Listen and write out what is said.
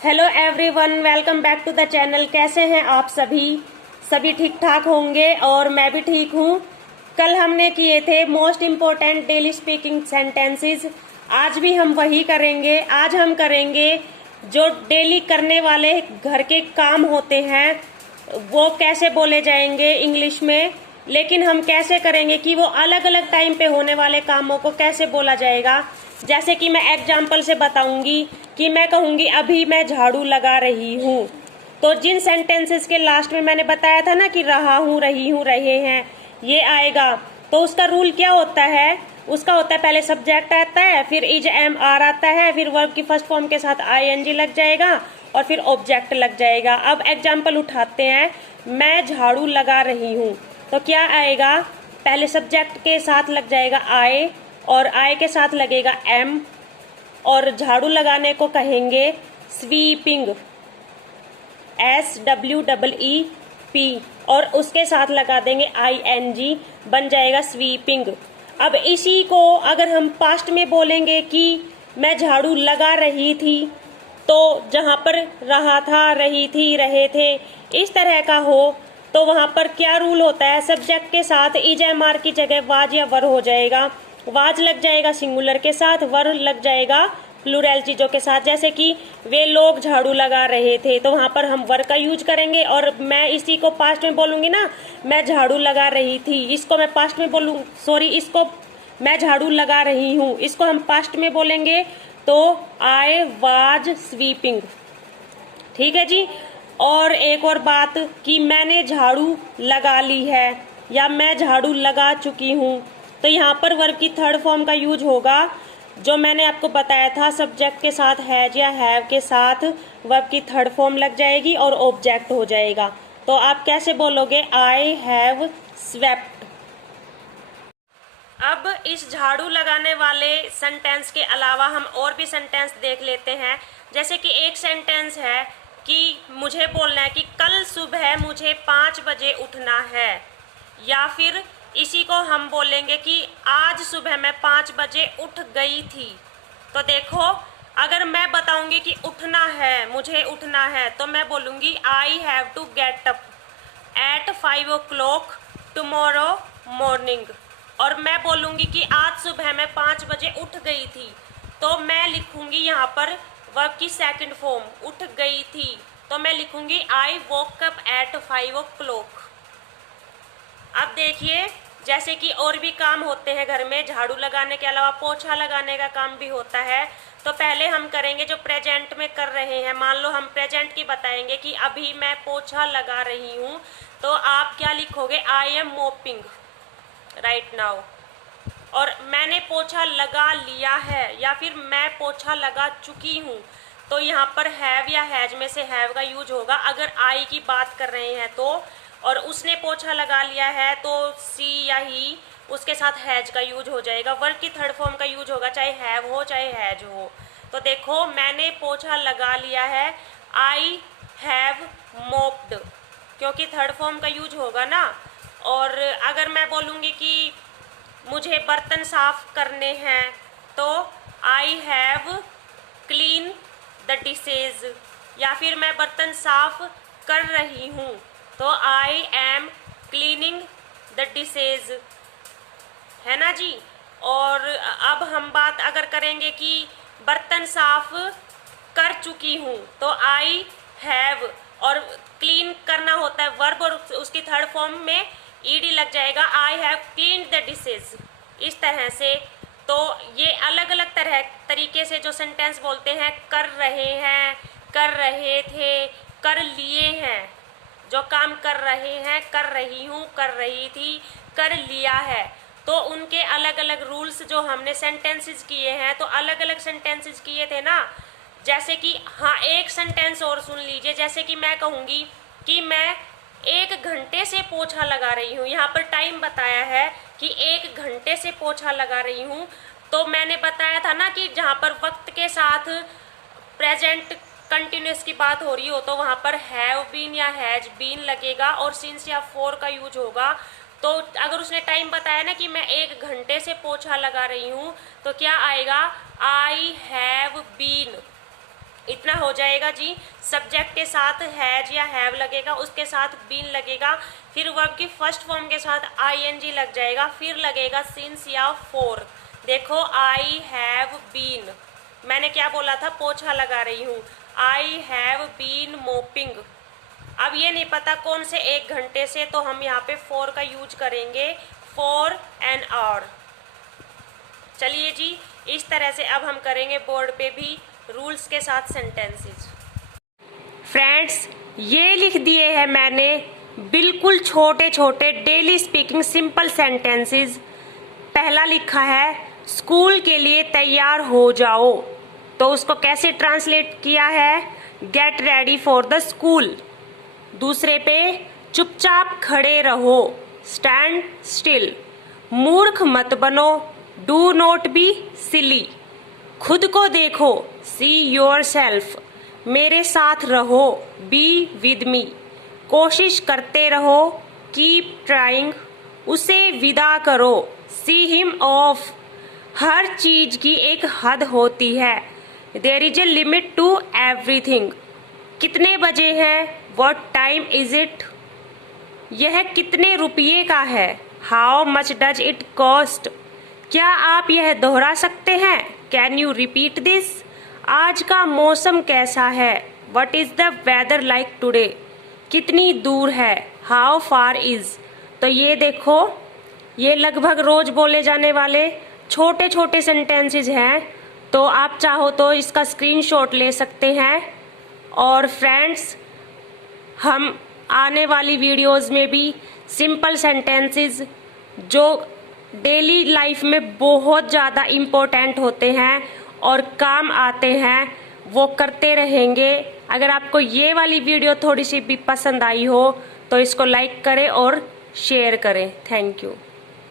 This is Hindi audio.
Hello everyone, welcome back to the channel. कैसे हैं आप सभी ठीक ठाक होंगे और मैं भी ठीक हूँ। कल हमने किए थे most important daily speaking sentences. आज भी हम वही करेंगे। आज हम करेंगे जो डेली करने वाले घर के काम होते हैं वो कैसे बोले जाएंगे इंग्लिश में, लेकिन हम कैसे करेंगे कि वो अलग अलग टाइम पे होने वाले कामों को कैसे बोला जाएगा। जैसे कि मैं एग्जाम्पल से बताऊंगी कि मैं कहूंगी अभी मैं झाड़ू लगा रही हूँ, तो जिन सेंटेंसेस के लास्ट में मैंने बताया था ना कि रहा हूँ, रही हूँ, रहे हैं, ये आएगा। तो उसका रूल क्या होता है? उसका होता है पहले सब्जेक्ट आता है, फिर इज एम आर आता है, फिर वर्ब की फर्स्ट फॉर्म के साथ आईएनजी लग जाएगा और फिर ऑब्जेक्ट लग जाएगा। अब एग्जाम्पल उठाते हैं। मैं झाड़ू लगा रही हूँ, तो क्या आएगा? पहले सब्जेक्ट के साथ लग जाएगा आई और आई के साथ लगेगा एम और झाड़ू लगाने को कहेंगे स्वीपिंग, SWEEP और उसके साथ लगा देंगे ING, बन जाएगा स्वीपिंग। अब इसी को अगर हम पास्ट में बोलेंगे कि मैं झाड़ू लगा रही थी, तो जहाँ पर रहा था, रही थी, रहे थे, इस तरह का हो तो वहाँ पर क्या रूल होता है? सब्जेक्ट के साथ इज एम आर की जगह वाज या वर हो जाएगा। वाज लग जाएगा सिंगुलर के साथ, वर लग जाएगा प्लूरल चीजों के साथ। जैसे कि वे लोग झाड़ू लगा रहे थे, तो वहां पर हम वर का यूज करेंगे। और मैं इसी को पास्ट में बोलूंगी ना, मैं झाड़ू लगा रही थी, इसको मैं पास्ट में बोलूं, इसको मैं झाड़ू लगा रही हूं, इसको हम पास्ट में बोलेंगे तो आई वाज स्वीपिंग। ठीक है जी। और एक और बात कि मैंने झाड़ू लगा ली है या मैं झाड़ू लगा चुकी हूं, तो यहाँ पर वर्ब की थर्ड फॉर्म का यूज होगा जो मैंने आपको बताया था। सब्जेक्ट के साथ हैज या हैव के साथ वर्ब की थर्ड फॉर्म लग जाएगी और ऑब्जेक्ट हो जाएगा। तो आप कैसे बोलोगे? I have swept. अब इस झाड़ू लगाने वाले सेंटेंस के अलावा हम और भी सेंटेंस देख लेते हैं। जैसे कि एक सेंटेंस है कि मुझे बोलना है कि कल सुबह मुझे 5 बजे उठना है, या फिर इसी को हम बोलेंगे कि आज सुबह मैं 5 बजे उठ गई थी। तो देखो, अगर मैं बताऊंगी कि उठना है, मुझे उठना है, तो मैं बोलूंगी I have to get up at 5 o'clock tomorrow morning. और मैं बोलूंगी कि आज सुबह मैं 5 बजे उठ गई थी, तो मैं लिखूंगी यहाँ पर वर्ब की सेकंड फॉर्म, उठ गई थी, तो मैं लिखूंगी आई वोक अप एट 5 o'clock। अब देखिए, जैसे कि और भी काम होते हैं घर में, झाड़ू लगाने के अलावा पोछा लगाने का काम भी होता है। तो पहले हम करेंगे जो प्रेजेंट में कर रहे हैं। मान लो हम प्रेजेंट की बताएंगे कि अभी मैं पोछा लगा रही हूँ, तो आप क्या लिखोगे? I am mopping right now. और मैंने पोछा लगा लिया है या फिर मैं पोछा लगा चुकी हूँ, तो यहाँ पर हैव या हैज में से हैव का यूज होगा अगर आई की बात कर रहे हैं तो। और उसने पोछा लगा लिया है तो सी या ही, उसके साथ हैज का यूज हो जाएगा। वर्ब की थर्ड फॉर्म का यूज होगा, चाहे हैव हो चाहे हैज हो। तो देखो, मैंने पोछा लगा लिया है, आई हैव मोप्ड, क्योंकि थर्ड फॉर्म का यूज होगा ना। और अगर मैं बोलूँगी कि मुझे बर्तन साफ करने हैं, तो I have clean the dishes. या फिर मैं बर्तन साफ कर रही हूँ, तो I am cleaning the dishes, है ना जी। और अब हम बात अगर करेंगे कि बर्तन साफ कर चुकी हूँ, तो आई हैव, और क्लीन करना होता है वर्ब और उसकी थर्ड फॉर्म में ईडी लग जाएगा, I have cleaned the dishes. इस तरह से तो ये अलग अलग तरीके से जो सेंटेंस बोलते हैं, कर रहे हैं, कर रहे थे, कर लिए हैं, जो काम कर रहे हैं, कर रही हूँ, कर रही थी, कर लिया है, तो उनके अलग अलग रूल्स जो हमने सेंटेंसेस किए हैं। तो अलग अलग सेंटेंसेस किए थे ना। जैसे कि हाँ, एक सेंटेंस और सुन लीजिए। जैसे कि मैं कहूँगी कि मैं 1 घंटे से पोछा लगा रही हूँ, यहाँ पर टाइम बताया है कि 1 घंटे से पोछा लगा रही हूँ, तो मैंने बताया था ना कि जहाँ पर वक्त के साथ प्रेजेंट कंटिन्यूस की बात हो रही हो तो वहाँ पर हैव बीन या हैज बीन लगेगा और सिंस या फोर का यूज होगा। तो अगर उसने टाइम बताया ना कि मैं 1 घंटे से पोछा लगा रही हूँ, तो क्या आएगा? आई हैव बीन इतना हो जाएगा जी। सब्जेक्ट के साथ हैज या हैव लगेगा, उसके साथ बीन लगेगा, फिर वर्ब की फर्स्ट फॉर्म के साथ आईएनजी लग जाएगा, फिर लगेगा सिंस या फॉर। देखो आई हैव बीन, मैंने क्या बोला था, पोछा लगा रही हूँ। I have been mopping. अब ये नहीं पता कौन से 1 घंटे से, तो हम यहाँ पे फॉर का यूज करेंगे, फॉर एन आवर। चलिए जी, इस तरह से अब हम करेंगे बोर्ड पे भी रूल्स के साथ सेंटेंसेस। फ्रेंड्स, ये लिख दिए हैं मैंने बिल्कुल छोटे छोटे डेली स्पीकिंग सिंपल सेंटेंसेस। पहला लिखा है स्कूल के लिए तैयार हो जाओ, तो उसको कैसे ट्रांसलेट किया है, get ready for the school. दूसरे पे चुपचाप खड़े रहो, स्टैंड स्टिल। मूर्ख मत बनो, डू नॉट बी सिली। खुद को देखो, सी योर सेल्फ। मेरे साथ रहो, बी विद मी। कोशिश करते रहो, कीप ट्राइंग। उसे विदा करो, सी हिम ऑफ। हर चीज की एक हद होती है, there is a limit to everything. कितने बजे हैं, व्हाट टाइम इज इट। यह कितने रुपये का है, how much does it cost. क्या आप यह दोहरा सकते हैं, कैन यू रिपीट दिस। आज का मौसम कैसा है, what is the weather like today. कितनी दूर है, हाउ फार इज। तो ये देखो, ये लगभग रोज बोले जाने वाले छोटे छोटे सेंटेंसेस हैं, तो आप चाहो तो इसका स्क्रीनशॉट ले सकते हैं। और फ्रेंड्स, हम आने वाली वीडियोस में भी सिंपल सेंटेंसेस जो डेली लाइफ में बहुत ज़्यादा इम्पोर्टेंट होते हैं और काम आते हैं, वो करते रहेंगे। अगर आपको ये वाली वीडियो थोड़ी सी भी पसंद आई हो तो इसको लाइक करें और शेयर करें। Thank you.